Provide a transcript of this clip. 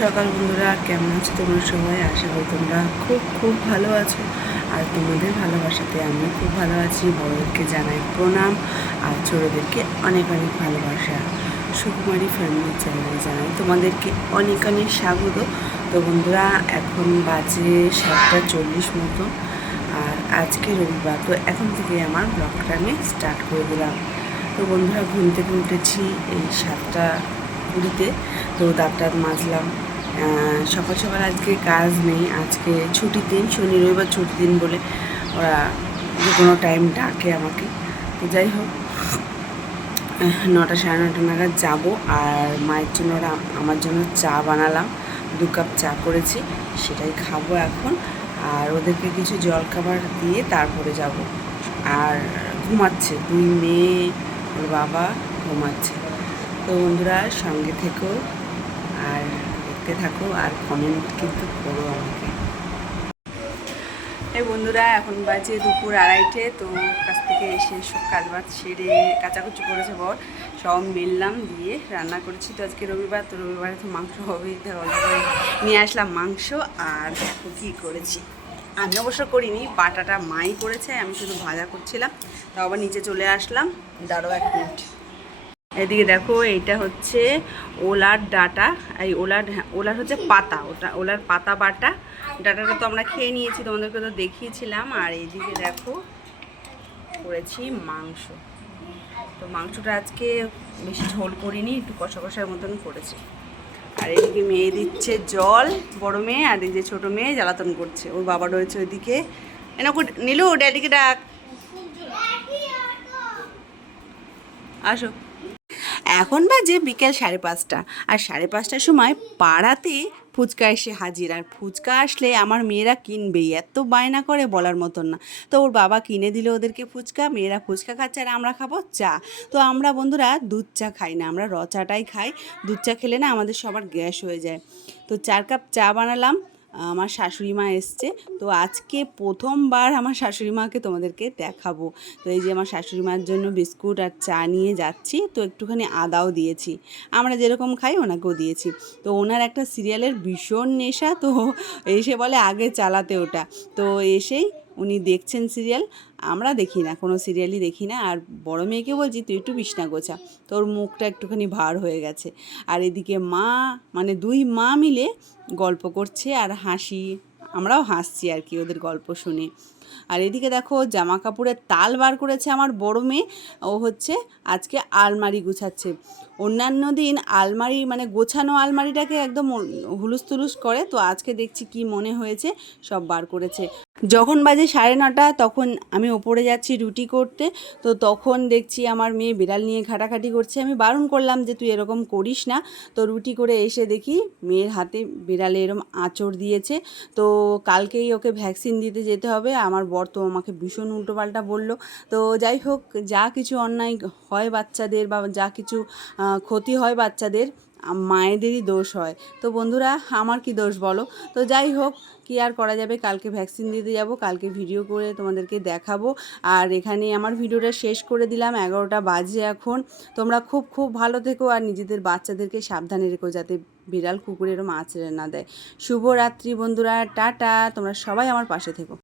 সকাল বন্ধুরা, কেমন আছো তোমরা সবাই? আশা করি তোমরা খুব খুব ভালো আছো। আর তোমাদের ভালোবাসাতে আমি খুব ভালো আছি। বড়দেরকে জানাই প্রণাম। আর ছোটোদেরকে অনেক অনেক ভালোবাসা। সুকুমারী ফ্যামিলি চ্যানেলে জানাই তোমাদেরকে অনেক অনেক স্বাগত। তো বন্ধুরা, এখন বাজে সাতটা চল্লিশ মতো। আর আজকে রবিবার, তো এখন থেকে আমার ব্লগটা আমি স্টার্ট করে দিলাম। তো বন্ধুরা, ঘুম থেকে এই সাতটা কুড়িতে। তো দাঁত মাজলাম। সকাল সকাল আজকে কাজ নেই, আজকে ছুটির দিন, শনি রবিবার ছুটির দিন বলে ওরা যে কোনো টাইম ডাকে আমাকে। তো যাই হোক নটা সাড়ে নটা নাগাদ যাব আর মায়ের জন্য ওরা আমার জন্য চা বানালাম, দু কাপ চা করেছি, সেটাই খাব এখন। আর ওদেরকে কিছু জল খাবার দিয়ে তারপরে যাব। আর ঘুমাচ্ছে, দুই মেয়ে, ওর বাবা ঘুমাচ্ছে। তো বন্ধুরা, সঙ্গে থেকেও আর দেখতে থাকো আর কমেন্ট কিন্তু করো আমাকে। এই বন্ধুরা, এখন বাজে দুপুর আড়াইটে, তো কাছ থেকে এসে সব কাজ বাজ সেরে কাচাকুচি করেছে বর। সব মিললাম, দিয়ে রান্না করেছি। তো আজকে রবিবার, তো রবিবারে তো মাংস হবেই নিয়ে আসলাম মাংস। আর দেখো কী করেছি। আমি অবশ্য করিনি, বাটাটা মাই করেছে, আমি শুধু ভাজা করছিলাম। তো আবার নিচে চলে আসলাম। দাঁড়ো এক মিনিট এদিকে দেখো এইটা হচ্ছে ওলার ডাটা। এই ওলার হ্যাঁ, ওলার হচ্ছে পাতা ওটা ওলার পাতা বাটা। ডাটাটা তো আমরা খেয়ে নিয়েছি তোমাদেরকে তো দেখিয়েছিলাম। আর এইদিকে দেখো করেছি মাংস। তো মাংসটা আজকে বেশি ঝোল করিনি একটু কষা কষার মতন করেছি। আর এদিকে মেয়ে দিচ্ছে জল বড় মেয়ে আর এই যে ছোটো মেয়ে জ্বালাতন করছে। ওর বাবা রয়েছে ওইদিকে। এনা নীলু ড্যাডিকে ডাক। আসো। এখন বাজে বিকেল সাড়ে পাঁচটা। আর সাড়ে পাঁচটার সময় পাড়াতে ফুচকা এসে হাজির। আর ফুচকা আসলে আমার মেয়েরা কিনবেই, এত বায়না করে বলার মতন না। তো ওর বাবা কিনে দিল ওদেরকে ফুচকা, মেয়েরা ফুচকা খাচ্ছে আর আমরা খাব চা। তো আমরা বন্ধুরা দুধ চা খাই না, আমরা র চাটাই খাই। দুধ চা খেলে না আমাদের সবার গ্যাস হয়ে যায়। তো চার কাপ চা বানালাম আমার শাশুড়ি মা এসছে। তো আজকে প্রথমবার আমার শাশুড়ি মাকে তোমাদেরকে দেখাবো। তো এই যে আমার শাশুড়ি মার জন্য বিস্কুট আর চা নিয়ে যাচ্ছি। তো একটুখানি আদাও দিয়েছি। আমরা যেরকম খাই ওনাকেও দিয়েছি। তো ওনার একটা সিরিয়ালের ভীষণ নেশা। তো এসে বলে আগে চালাতে ওটা। তো এসেই উনি দেখছেন সিরিয়াল, আমরা দেখি না, কোনো সিরিয়ালই দেখি না। আর বড় মেয়েকে বলছি, তুই একটু বিছনা গোছা, তোর মুখটা একটুখানি ভার হয়ে গেছে। আর এদিকে মা মানে দুই মা মিলে গল্প করছে আর হাসি, আমরাও হাসছি আর কি ওদের গল্প শুনে। আর এদিকে দেখো জামা কাপড়ের তাল বার করেছে আমার বড় মেয়ে। ও হচ্ছে আজকে আলমারি গুছাচ্ছে। অন্যান্য দিন আলমারি মানে গোছানো আলমারিটাকে একদম হুলুস তুলুস করে। তো আজকে দেখছি কি মনে হয়েছে, সব বার করেছে। যখন বাজে সাড়ে নটা, তখন আমি ওপরে যাচ্ছি রুটি করতে। তো তখন দেখছি আমার মেয়ে বিড়াল নিয়ে ঘাটাঘাটি করছে। আমি বারণ করলাম যে তুই এরকম করিস না। তো রুটি করে এসে দেখি মেয়ের হাতে বিড়ালে এরম আঁচড় দিয়েছে। তো কালকেই ওকে ভ্যাকসিন দিতে যেতে হবে। আমার বর তো আমাকে ভীষণ উল্টোপাল্টা বলল। তো যাই হোক, যা কিছু অন্যায় হয় বাচ্চাদের বা যা কিছু ক্ষতি হয় বাচ্চাদের মায়েদেরই দোষ হয়। তো বন্ধুরা, আমার কি দোষ বলো? তো যাই হোক, কি আর করা যাবে? কালকে ভ্যাকসিন দিতে যাব, কালকে ভিডিও করে তোমাদেরকে দেখাবো। আর এখানে আমার ভিডিওটা শেষ করে দিলাম, এগারোটা বাজে এখন। তোমরা খুব খুব ভালো থেকো আর নিজেদের বাচ্চাদেরকে সাবধানে রেখো যাতে বিড়াল কুকুরেরও মাছ না দেয়। শুভরাত্রি বন্ধুরা, টাটা। তোমরা সবাই আমার পাশে থেকো।